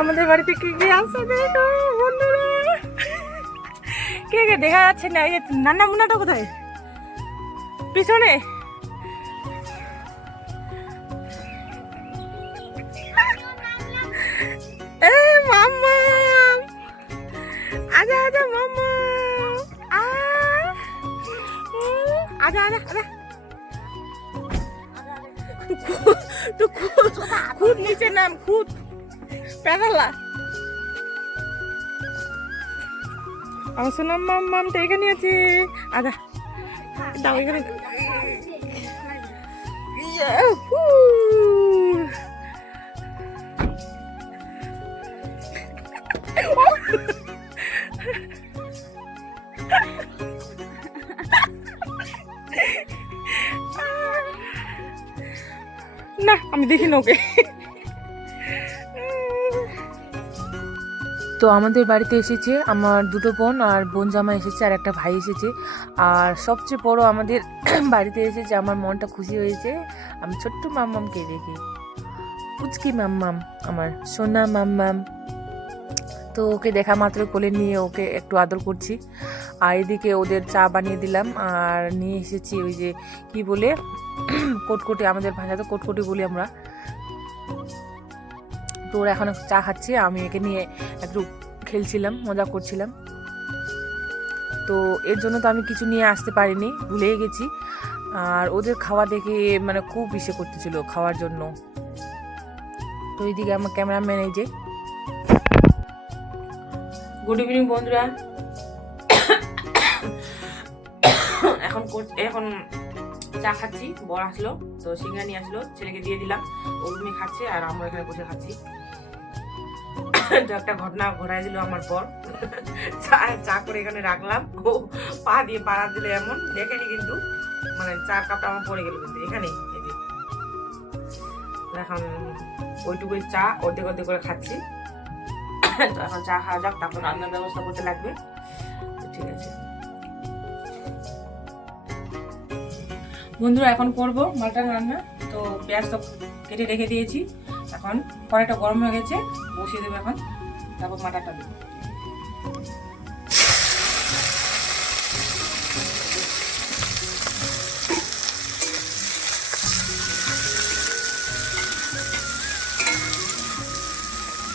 আমাদের বাড়িতে কে কে আসছে দেখো বন্ধুরা, কে কে দেখা যাচ্ছে না। এই নান্না মুন্নাটা কোথায়? পিছনে। এ মাম্মা, আজা আজা মাম্মা, আজা আজা আজা। তো খুদ নিচে নাম, খুদ পেদালা। আমার সোনাম মাম তো এখানে আছে। আজা দাও এখানে। না আমি দেখি না ওকে। তো আমাদের বাড়িতে এসেছে আমার দুটো বোন, আর বোন জামা এসেছে, আর একটা ভাই এসেছে। আর সবচেয়ে বড় আমাদের বাড়িতে এসেছে, আমার মনটা খুশি হয়েছে আমি ছোট্ট মাম্মামকে দেখি। পুচকি মাম্মাম, আমার সোনা মাম্মাম। তো ওকে দেখা মাত্র কোলে নিয়ে ওকে একটু আদর করছি। আর এদিকে ওদের চা বানিয়ে দিলাম, আর নিয়ে এসেছি ওই যে কি বলে কোটকটি, আমাদের ভাষা তো কোটকটি বলি আমরা। তো ওরা এখন চা খাচ্ছে, আমি একে নিয়ে একটু খেলছিলাম, মজা করছিলাম। তো এর জন্য তো আমি কিছু নিয়ে আসতে পারিনি, ভুলেই গেছি। আর ওদের খাওয়া দেখে মানে খুব ইচ্ছে করতেছিল খাওয়ার জন্য। তো এইদিকে আমার ক্যামেরাম্যান এই যে। গুড ইভিনিং বন্ধুরা। এখন চা খাচ্ছি। বর আসলো, তো সিঙ্গা নিয়ে আসলো, ছেলেকে দিয়ে দিলাম, ও রুমে খাচ্ছে, আর আমরা এখানে বসে খাচ্ছি। তো একটা ঘটনা ঘটাই দিল আমার পর। চা করে এখানে রাখলাম, ও পা দিয়ে পাড়া দিলে এমন দেখেনি, কিন্তু মানে চার কাপটা আমার পড়ে গেল কিন্তু এখানেই। এই যে এখন ওইটুকুই চা অর্ধেক অর্ধেক করে খাচ্ছি। তো এখন চা খাওয়া যাক, তারপর রান্নার ব্যবস্থা করতে লাগবে। ঠিক আছে বন্ধুরা, এখন করব মাটন রান্না। তো পেঁয়াজ তো কেটে রেখে দিয়েছি, এখন কড়াইটা গরম হয়ে গেছে, বসিয়ে দেবো এখন, তারপর মাটনটা দেবো।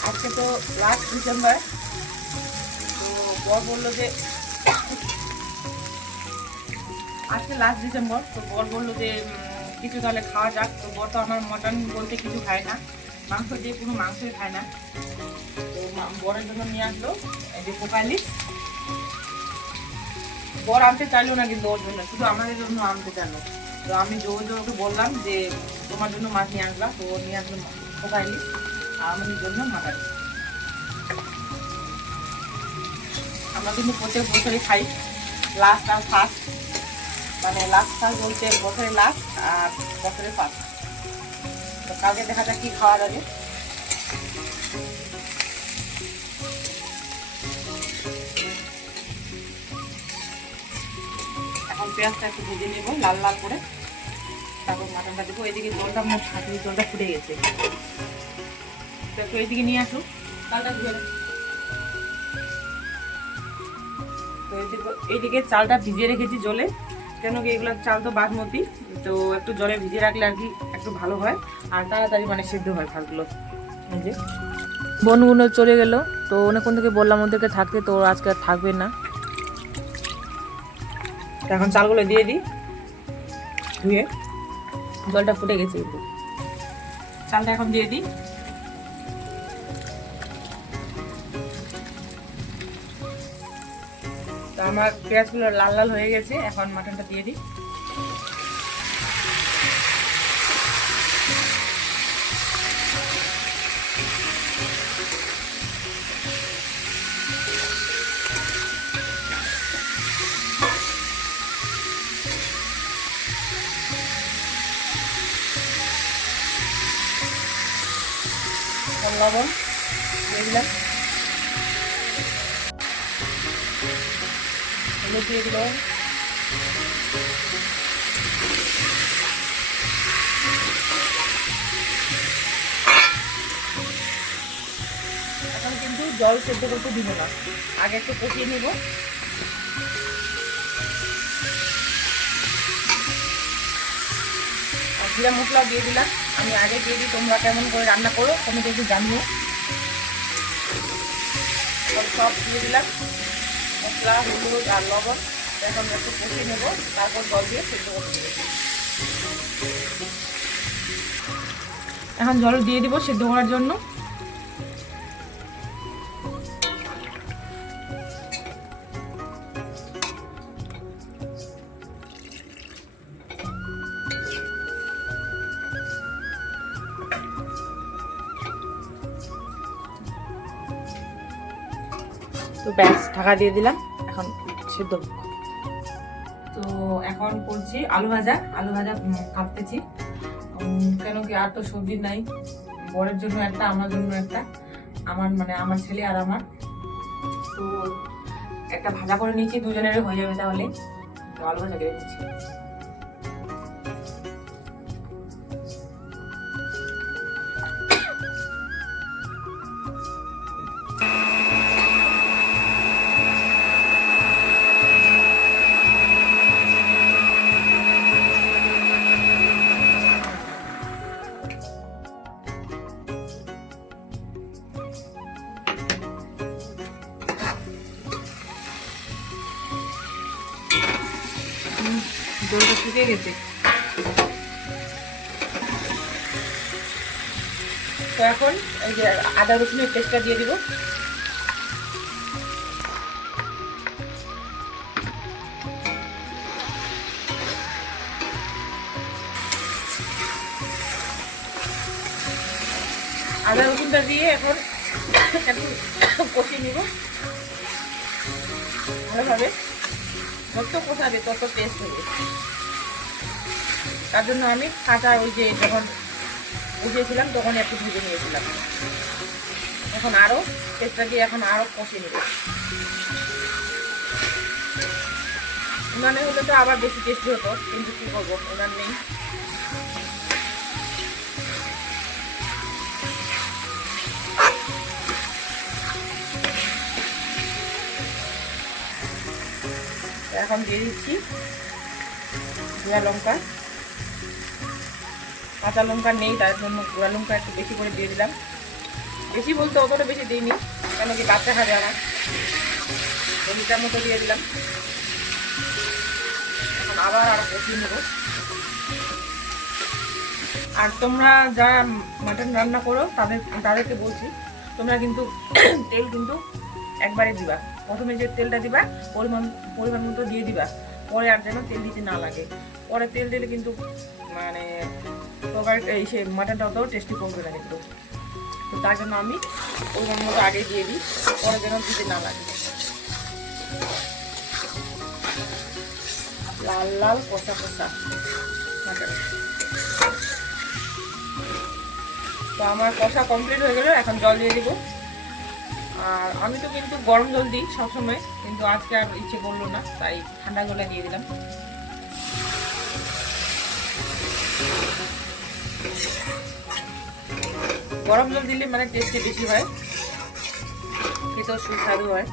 আজকে তো লাস্ট ডিসেম্বর, তো বর বললো যে আজকে লাস্ট ডিসেম্বর, তো বর বললো যে কিছু তাহলে খাওয়া যাক। তো বর তো আমার মটন বলতে কিছু খায় না, মাংস দিয়ে কোনো মাংসই খায় না। তো বরের জন্য নিয়ে আসলো এই যে পোকাইলিশ। বর আনতে চাইলো না কিন্তু ওর জন্য, শুধু আমাদের জন্য আনতে চাইলো। তো আমি জোর জোরকে বললাম যে তোমার জন্য মাছ নিয়ে আসলাম, তো ও নিয়ে আসলো পোকাইলিশ, আর আমাদের জন্য মাটন। আমরা কিন্তু প্রত্যেক বছরই খাই, লাস্ট আর ফার্স্ট, মানে লাস্ট ফার্স্ট বলতে বছরের লাস্ট আর বছরের ফার্স্ট। তো কালকে দেখা যাক কি খাওয়া যাবে। এখন পেঁয়াজটা একটু ভেজে নেবো লাল লাল করে, তারপর মাটনটা দেবো। এদিকে জলটা আমার ছাঁকনি জলটা ফুটে গেছে, তো একটু এইদিকে নিয়ে আসো চালটা ধুয়ে। তো এইদিকে চালটা ভিজিয়ে রেখেছি জলে, কেন কি এগুলো চাল তো বাসমতি, তো একটু জলে ভিজিয়ে রাখলে আর কি একটু ভালো হয়, আর তাড়াতাড়ি মানে সিদ্ধ হয় ভাতগুলো। এই যে বোনগুলো চলে গেল, তো অনেকক্ষণ থেকে বললাম ওদেরকে থাকতে, তো আজকে আর থাকবে না। এখন চালগুলো দিয়ে দিই ধুয়ে, জলটা ফুটে গেছে কিন্তু। চালটা এখন দিয়ে দিই। তো আমার পেঁয়াজগুলো লাল লাল হয়ে গেছে, এখন মাটনটা দিয়ে দিই। লবণ দিয়ে দিলাম, হলুদ দিয়ে দিলাম, জল সেদ্ধ করতে দিব না, আগে একটু কষিয়ে নেব। আর জিরা মশলা দিয়ে দিলাম, আমি আগে দিয়ে দিই, তোমরা কেমন করে রান্না করো কমেন্টে একটু জানিও। সব দিয়ে দিলাম মশলা, হলুদ আর লবণ। এখন একটু কষিয়ে নেব, তারপর জল দিয়ে সেদ্ধ করতে দেবো। এখন জল দিয়ে দিব সেদ্ধ করার জন্য। তো ব্যাস, ঢাকা দিয়ে দিলাম, এখন সেদ্ধ। তো এখন করছি আলু ভাজা। আলু ভাজা কাটতেছি, কেন কি আর তো সবজি নাই, বরের জন্য একটা, আমার জন্য একটা, আমার ছেলে আর আমার। তো একটা ভাজা করে নিয়েছি, দুজনেরই হয়ে যাবে তাহলে। তো আলু ভাজা কেটে দিচ্ছি। জলটা শুকিয়ে গেছে, তো এখন এই যে আদা রসুনের পেস্টটা দিয়ে দিব। আদা রসুনটা দিয়ে এখন একটু কষিয়ে নিব ভালোভাবে। যত কষাবে তত টেস্ট হবে, তার জন্য আমি কাঁচা ওই যে যখন বসিয়েছিলাম তখন একটু ভেজে নিয়েছিলাম। এখন আরও পেস্টটা দিয়ে এখন আরও কষিয়ে নেব। উনানে হলে তো আবার বেশি টেস্টি হতো, কিন্তু কী করবো, উনান নেই। এখন দিয়ে দিচ্ছি গুঁড়া লঙ্কা। কাঁচা লঙ্কা নেই, তার জন্য গুঁড়া লঙ্কা একটু বেশি করে দিয়ে দিলাম। বেশি বলতে অতটা বেশি দিইনি, কেন কি বাচ্চা খাবে আমার। 2 লিটার মতো দিয়ে দিলাম। এখন আবার আরো কষিয়ে নেব। আর তোমরা যারা মাটন রান্না করো তাদেরকে বলছি, তোমরা কিন্তু তেল কিন্তু একবারে দিবা। প্রথমে যে তেলটা দিবা পরিমাণ মতো দিয়ে দিবা, পরে আর যেন তেল দিতে না লাগে। পরে তেল দিলে কিন্তু মানে তরকারি সে মাটনটা অত টেস্টি করবে না কিন্তু। তো তার জন্য আমি পরিমাণ মতো আগে দিয়ে দিই, পরে যেন দিতে না লাগে। লাল লাল কষা কষা মাটন। তো আমার কষা কমপ্লিট হয়ে গেল, এখন জল দিয়ে দিব। আর আমি তো কিন্তু গরম জল দিই সবসময়, কিন্তু আজকে আর ইচ্ছে করলো না, তাই ঠান্ডা জলে দিয়ে দিলাম। গরম জল দিলে মানে টেস্টি বেশি হয়, খেতেও সুস্বাদু হয়।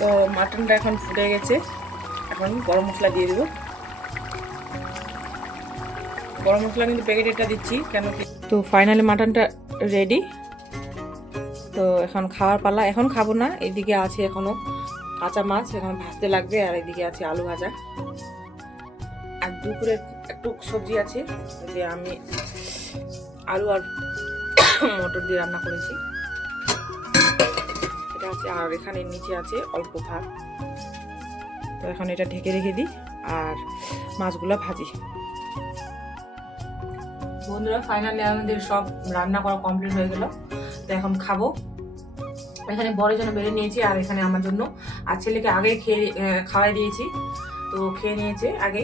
তো মাটনটা এখন ফুটে গেছে, এখন গরম মশলা দিয়ে দেবো। গরম মশলা কিন্তু প্যাকেটেরটা দিচ্ছি, কেন কি। তো ফাইনালি মাটনটা রেডি। তো এখন খাওয়ার পালা। এখন খাবো না, এদিকে আছে এখনো কাঁচা মাছ, এখন ভাজতে লাগবে। আর এদিকে আছে আলু ভাজা, আর দুপুরের একটু সবজি আছে, যে আমি আলু আর মটর দিয়ে রান্না করেছি, এটা আছে। আর এখানে নিচে আছে অল্প ভাত। তো এখন এটা ঢেকে রেখে দিই আর মাছগুলো ভাজি। বন্ধুরা, ফাইনালি আমাদের সব রান্না করা কমপ্লিট হয়ে গেল। তো এখন খাবো। এখানে বড়ের জন্য বেড়ে নিয়েছি, আর এখানে আমার জন্য, আর ছেলেকে আগে খাওয়াই দিয়েছি, তো খেয়ে নিয়েছে আগে।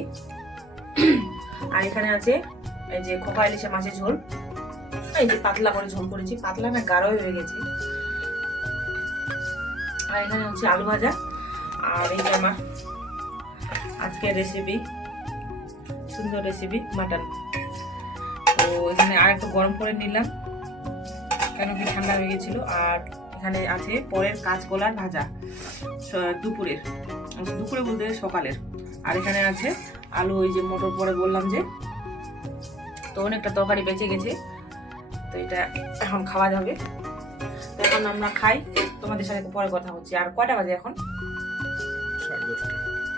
আর এখানে আছে এই যে খোকা ইলিশে মাছের ঝোল, এই যে পাতলা করে ঝোল করেছি, পাতলা না গাঢ় হয়ে গেছে। আর এখানে হচ্ছে আলু ভাজা, আর এই যে আমার আজকের রেসিপি, সুন্দর রেসিপি মাটন। তো এখানে আর একটু গরম করে নিলাম, কেন কি ঠান্ডা হয়ে গেছিল। আর এখানে আছে পরের কাঁচকলার ভাজা, দুপুরে বলতে সকালের। আর এখানে আছে আলু, ওই যে মটর পরে বললাম যে, তো অনেকটা তরকারি বেঁচে গেছে, তো এটা এখন খাওয়া যাবে। তো এখন আমরা খাই, তোমাদের সাথে পরে কথা হচ্ছে। আর কয়টা বাজে এখন? 10:30।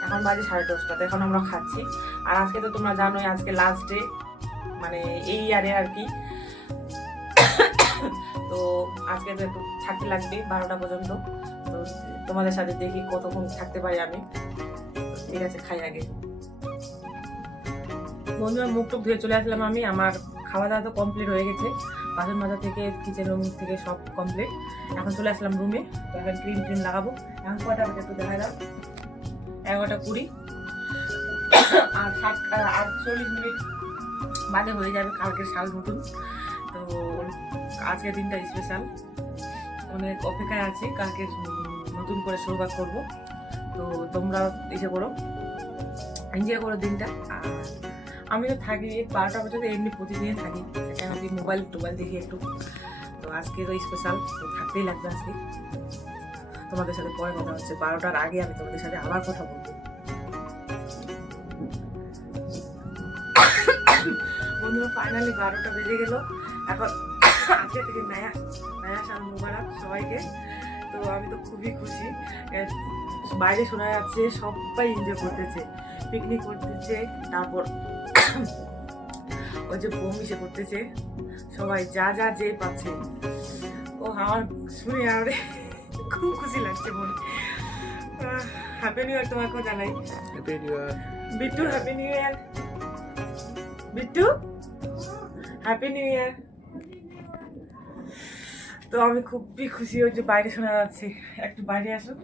এখন বাজে 10:30। তো এখন আমরা খাচ্ছি। আর আজকে তো তোমরা জানোই আজকে লাস্ট ডে, মানে এই ইয়ারে আর কি। তো আজকে তো একটু থাকতে লাগবে 12টা পর্যন্ত। তো তোমাদের সাথে দেখি কতক্ষণ থাকতে পারি আমি। ঠিক আছে, খাই আগে। বন্ধুরা, মুখ টুক ধুয়ে চলে আসলাম আমি। আমার খাওয়া দাওয়া তো কমপ্লিট হয়ে গেছে, বাসন মাজা থেকে কিচেন রুম থেকে সব কমপ্লিট। এখন চলে আসলাম রুমে। তো এখন ক্রিম লাগাবো। এখন কয়টা বাজে একটু দেখা দাও, 11:20। আর 48 মিনিট বাদে হয়ে যাবে কালকের সাল নতুন। তো আজকের দিনটা স্পেশাল, অনেক অপেক্ষায় আছি কালকে নতুন করে শুরুবাত করব। তো তোমরা এসে করো, এনজয় করো দিনটা। আর আমি তো থাকি 12টা পর্যন্ত, এমনি প্রতিদিন থাকি, কেন কি মোবাইল দেখি একটু। তো আজকে তো স্পেশাল, তো থাকতেই লাগবে আজকে। তোমাদের সাথে পরে কথা হচ্ছে, 12টার আগে আমি তোমাদের সাথে আবার কথা বলবো। বন্ধুরা, ফাইনালি 12টা বেজে গেল। এখন আজকে থেকে নয়া সাল মুবারক সবাইকে। তো আমি তো খুবই খুশি। বাইরে শোনা যাচ্ছে সবাই এনজয় করতেছে, পিকনিক করতেছে, তারপর ওই যে বমিশে করতেছে, সবাই যা যে পাচ্ছে। ও আমার শুনে আর খুব খুশি লাগছে মনে। হ্যাপি নিউ ইয়ার তোমাকেও জানাই। Happy new year Bittu, happy new year. Bittu, happy new year. তো আমি খুবই খুশি, ওই যে বাইরে শোনা যাচ্ছে, একটু বাইরে আসো।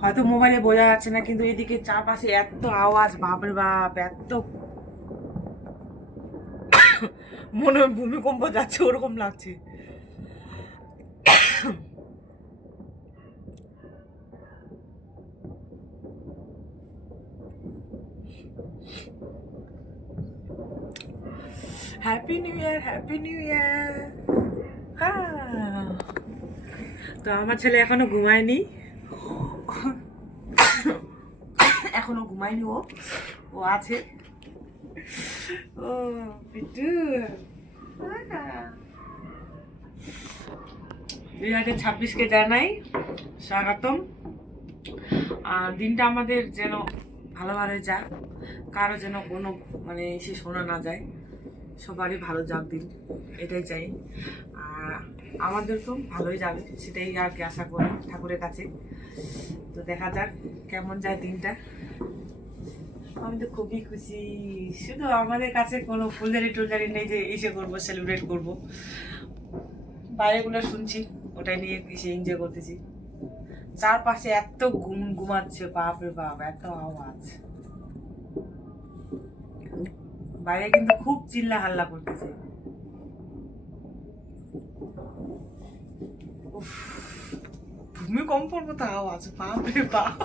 হয়তো মোবাইলে বোঝা যাচ্ছে না, কিন্তু এদিকে চারপাশে এত আওয়াজ, বাপরে বাপ, এত মনে হয় ভূমিকম্প যাচ্ছে ওরকম লাগছে। Happy new year, happy new year. হ্যাঁ, তো আমার ছেলে এখনো ঘুমায়নি, ও আছে। ও বিট্টু, 2026কে জানাই স্বাগতম। আর দিনটা আমাদের যেন ভালোভাবে যাক, কারো যেন কোনো মানে সে শোনা না যায়, সবারই ভালো যাক দিন, এটাই চাই। আর আমাদের তো ভালোই যাবে, সেটাই আর কি আশা করি ঠাকুরের কাছে। তো দেখা যাক কেমন যায় দিনটা। আমি তো খুবই খুশি, শুধু আমাদের কাছে কোনো ফুলদারি টুলদারি নেই যে এসে করবো, সেলিব্রেট করবো। বাইরেগুলো শুনছি, ওটাই নিয়ে এসে এনজয় করতেছি। চারপাশে এত ঘুমাচ্ছে, বাপরে বাপ, এত আওয়াজ। বাইরে কিন্তু খুব চিল্লা হাল্লা করতেছে। ভূমিকম্পর মতো আওয়াজ, বাপরে বাপ।